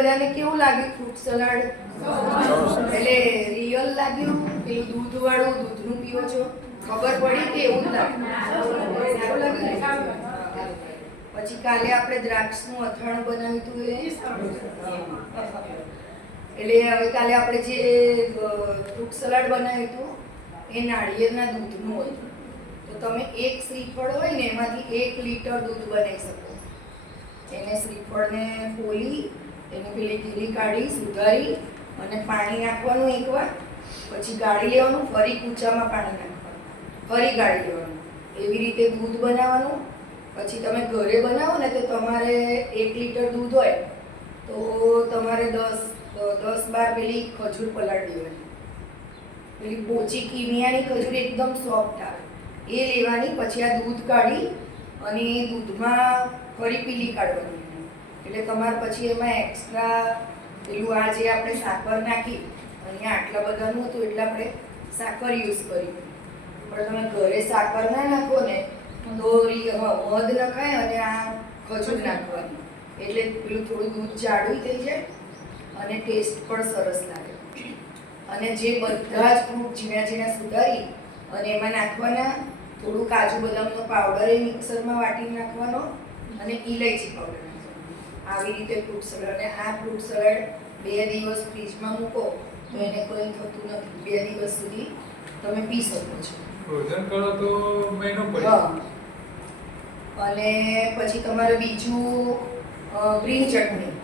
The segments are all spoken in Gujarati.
બધાને કેવું લાગ્યું ફ્રૂટ સલાડ? એટલે રિયલ લાગ્યું? પેલું દૂધવાળું દૂધનું પીવો છો ખબર પડી કે એવું લાગ્યું? પછી કાલે આપણે દ્રાક્ષનું અથાણું બનાવ્યું હતું એટલે હવે કાલે આપણે જે ફ્રૂટ સલાડ બનાવ્યું હતું એ નાળિયેરના દૂધનું હતું. તો તમે એક શ્રીફળ હોય ને એમાંથી 1 લીટર દૂધ બનાવી શકો. એને શ્રીફળને ફોલી એની પેલી ગીરી કાઢી સુધારી અને પાણી નાખવાનું એકવાર, પછી ગાળી લેવાનું, ફરી કૂચામાં પાણી નાખવાનું, ફરી ગાળી લેવાનું. એવી રીતે દૂધ બનાવવાનું. પછી તમે ઘરે બનાવો ને તો તમારે 1 લીટર દૂધ હોય તો તમારે 10-12 પેલી ખજૂર પલાળી દેવાની. પેલી પોચી કિમિયાની ખજૂર એકદમ સોફ્ટ આવે એ લેવાની. પછી આ દૂધ કાઢી અને દૂધમાં ફરી પીલી કાઢવાની. એટલે તમારે પછી એમાં એક્સ્ટ્રા પેલું આ જે આપણે સાકર નાખી, અહીંયા આટલા બધાનું હતું એટલે આપણે સાકર યુઝ કરી. પણ તમે ઘરે સાકર ના નાખો ને તો મધ નખાય અને આ ખજૂર નાખવાની એટલે પેલું થોડું દૂધ જાડું થઈ જાય અને ટેસ્ટ પણ સરસ લાગે. અને જે બધા જ ફ્રૂટ ઝીણા ઝીણા સુધારી અને એમાં નાખવાના. થોડું કાજુ બદામનો પાવડર એ મિક્સરમાં વાટીને નાખવાનો અને ઇલાયચી પાવડર નાખવાનો. આવી રીતે ફ્રૂટ સલાડ. અને આ ફ્રૂટ સલાડ 2 દિવસ ફ્રીજમાં મૂકો તો એને કંઈ થતું નથી. 2 દિવસ સુધી તમે પી શકો છો. ફ્રોઝન કરો તો મહિનો પડે. અને પછી તમારે બીજું ગ્રીન ચટણી.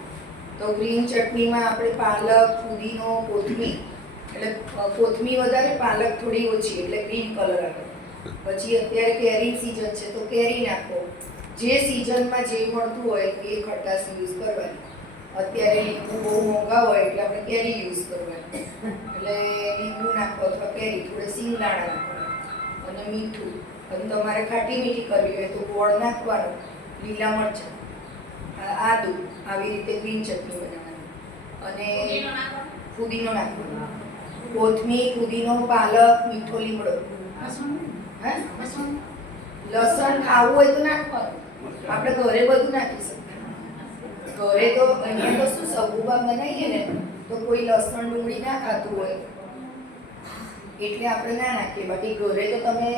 તો ગ્રીન ચટણીમાં આપણે પાલક, ફુદીનો, કોથમીર, એટલે કોથમીર વધારે, પાલક થોડી ઓછી, એટલે ગ્રીન કલર આવે. પછી અત્યારે કેરી સીઝન છે તો કેરી નાખો. જે સિઝનમાં જે મળતું હોય એ ખટાશ યુઝ કરવાની. અત્યારે લીંબુ બહુ મોંઘા હોય એટલે આપણે કેરી યુઝ કરવાની. એટલે લીંબુ નાખો અથવા કેરી, થોડે સિંગદાણા નાખવાના અને મીઠું. અને તમારે ખાટી મીઠી કરવી હોય તો ગોળ નાખવાનો, લીલા મરચાં, આદુ. આવી રીતે ગ્રીન ચટણી બનાવવાની. અને ફુદીનો નાખવાનો, કોથમીર, ફુદીનો, પાલક, મીઠો લીમડો. લસણ ખાવું હોય તો નાખવાનું. આપણે ઘરે બધું નાખી શકીએ. ઘરે તો અહીંયા તો શું સબુબા બનાવીએ ને તો કોઈ લસણ ડુંગળી ના ખાતું હોય એટલે આપણે ના નાખીએ. બાકી ઘરે તો તમે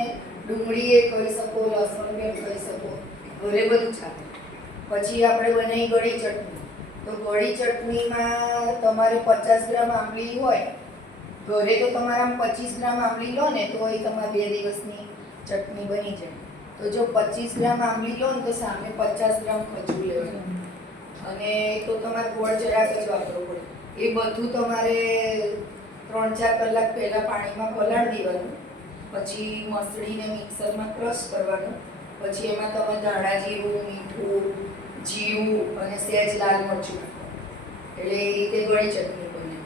ડુંગળી એ કરી શકો, લસણ બી કરી શકો, ઘરે બધું ચાલે. પછી આપણે બનાવી ગળી ચટણી. તો ગળી ચટણીમાં તમારે 50 ગ્રામ આંબલી હોય ઘરે તો તમારે આમ 25 ગ્રામ આંબલી લો ને તો એ તમારે 2 દિવસની ચટણી બની જાય. તો જો 25 ગ્રામ આંબલી લો ને તો સામે 50 ગ્રામ ખજૂર લેવાનું અને તો તમારે ગોળ જરાક જ વાપરવો પડે. એ બધું તમારે 3-4 કલાક પહેલાં પાણીમાં પલાળી દેવાનું. પછી મસળીને મિક્સરમાં ક્રશ કરવાનું. પછી એમાં તમે ધાણા જીરું, મીઠું, જીરું અને સહેજ લાલ મરચું નાખવાનું. એટલે એ રીતે ગળી ચટણી બને.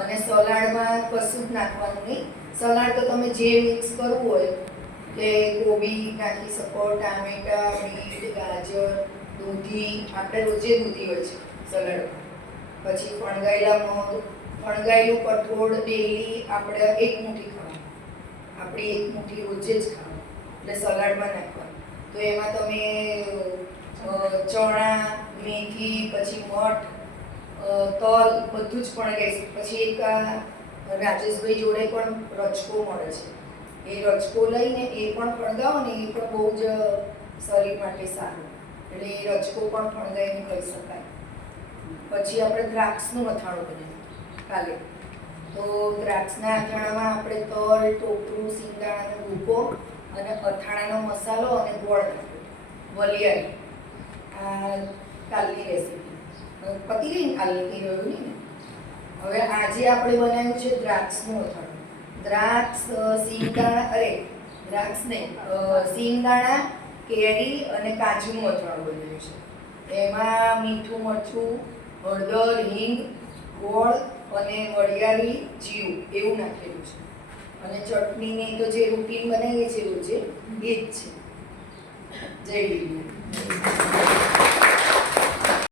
અને સલાડમાં કશું જ નાખવાનું નહીં. સલાડ તો તમે જે મિક્સ કરવું હોય કે કોબી નાખી શકો, ટામેટા, બીટ, ગાજર, દૂધી. આપણે રોજે દૂધી હોય છે સલાડમાં. પછી ફણગાયેલા મગ, ફણગાયેલું કઠોળ ડેલી આપણે 1 મુઠ્ઠી ખાવાનું. આપણી 1 મુઠ્ઠી રોજે જ ખાવાનું એટલે સલાડમાં નાખવાનું. તો એમાં તમે ચણા, મેથી, પછી મઠ, તલ બધું જ ફણગાઈ શકે. પછી એક રાજેશભાઈ જોડે પણ રચકો મળે છે. એ રચકો લઈને એ પણ ફણગાવો ને એ પણ બહુ જ શરીર માટે સારું. એટલે એ રચકો પણ ફણગાઈને ખાઈ શકાય. પછી આપણે દ્રાક્ષનું અથાણું બનાવ્યું કાલે. તો દ્રાક્ષના અથાણામાં આપણે તલ, ટોપરું, સિંગદાણાનો ભૂકો અને અથાણાનો મસાલો અને ગોળ નાખ્યો, વલિયારી. આ કાલની રેસીપી પતી ગઈ ને, કાલની રહ્યું નહીં ને. હવે આજે આપણે બનાવ્યું છે દ્રાક્ષનું અથાણું. દ્રાક્ષ, સિંગદાણા, કેરી અને કાજુનું અથાણું બનાવ્યું છે. એમાં મીઠું, મરચું, હળદર, હિંગ, ગોળ અને વરિયાળી, જીરું એવું નાખેલું છે. અને ચટણીને તો જે રૂટીન બનાવીએ છીએ રોજે એ જ છે. જય હિન્દ.